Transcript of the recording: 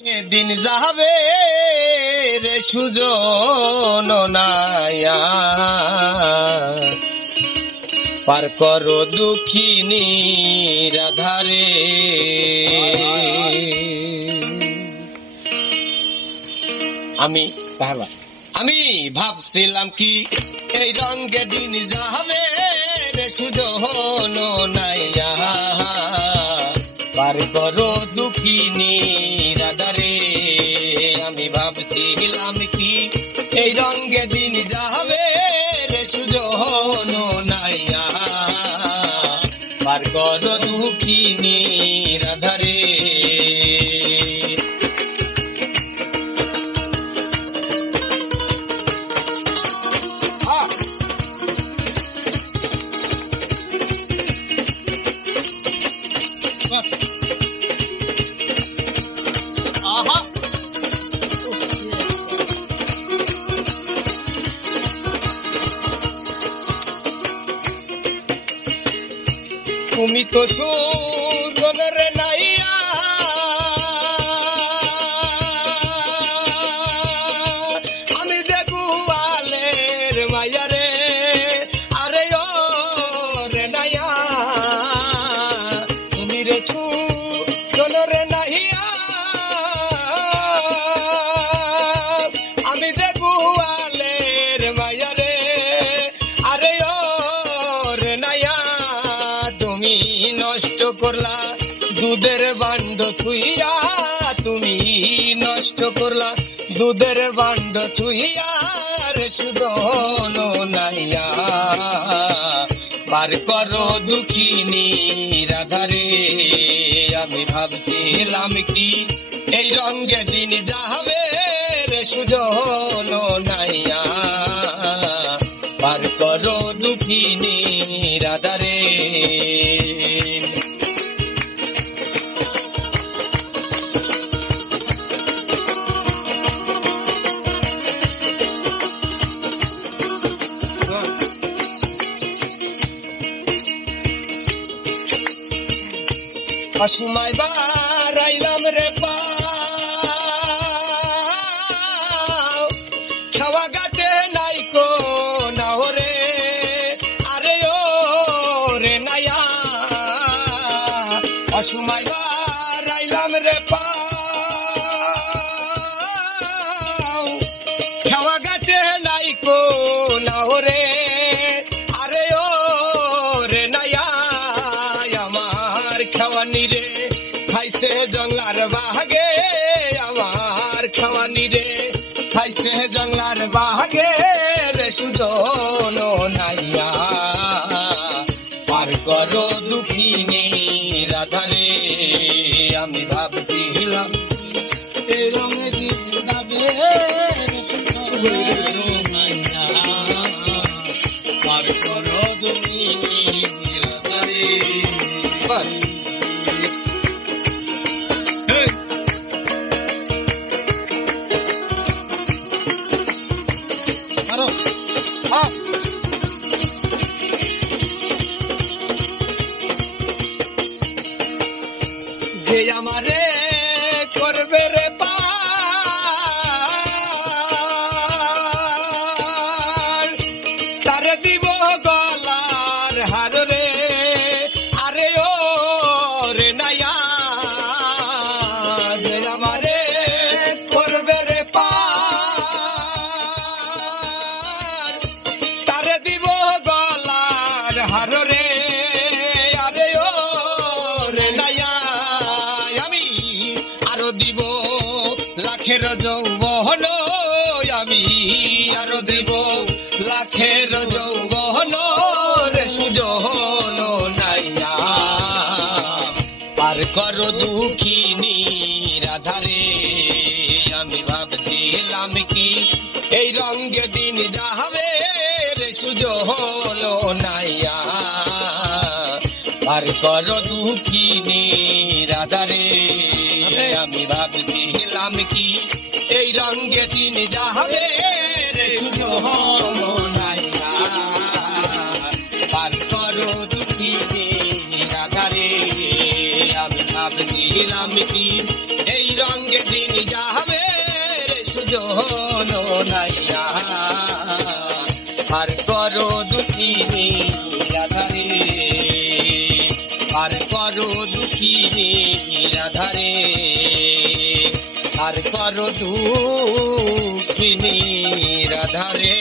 দিন যাবে রে সুজন নায়া, পার করো দুঃখিনী রাধারে। আমি ভাবছিলাম কি এই রঙে দিন যাবে রে সুজন নাইয়া, পার করো দুঃখিনী রাধারে। আমি ভাবছিলাম কি এই রঙে দিন যাবে রে সুজন নাইয়া, পার করো দুঃখিনী রাধারে। তুমি তো সুন্দর নাইয়া, আমি দেখুয়ালের মাইয়া রে। আরে ও রে নাইয়া, তুমি রে সুন্দর নাইয়া, আমি দেখুয়ালের মাইয়া রে। আরে ও রে নাইয়া, তুমি নষ্ট করলা দুধের বান্ড ছুইয়া, তুমি নষ্ট করলা দুধের বান্ড ছুইয়া রে সুজন নাইয়া, পার করো দুঃখিনী রাধারে। আমি ভাবছিলাম কি এই রঙে দিন যাবে রে সুজন নাইয়া, পার করো দুঃখিনী রাধারে। অসময় বারাইলাম রে পাও, খাওয়া গাটে নাইকো নাও রে। আরে ও রে নাইয়া, অসময় বারাইলাম রে পাও, খাওয়া গাটে নাইকো নাও রে। আরে ও রে নাইয়া, আমার খাওয়ানি রে খাইছে জংলার বাহাগে, আমার খাওয়ানি রে খাইছে জংলার বাহাগে রে সুজন নাইয়া, পার করো দুঃখিনী রাধারে। আমি ভাবছিলাম এই রঙে দিন যাবে রে সুজন নাইয়া, পার করো দুঃখিনী রাধারে। যে আমারে করবে রে পার, তার দিব গলার হার রে। আরে ও রে নাইয়া, যে আমারে করবে রে পার, তার দিব গলার হার রে। আরে ও রে নাইয়া, আমি আরো দিব লাখের যৌবন, আমি আরো দিব লাখের যৌবন রে সুজন নাইয়া, পার করো দুঃখিনী রাধারে। আমি ভাবছিলাম কি এই রঙে দিন যাবে রে সুজন নাইয়া, পার করো দুঃখিনী রাধারে। আমি ভাবছিলাম কি এই রঙে দিন যাবে রে সুজন নাইয়া, পার করো দুঃখিনী রাধারে। আমি ভাবছিলাম কি এই রঙে দিন নাইয়া আর করো দুঃখিনী রাধারে আর করো দুঃখিনী রাধারে আর করো দুঃখিনী রাধারে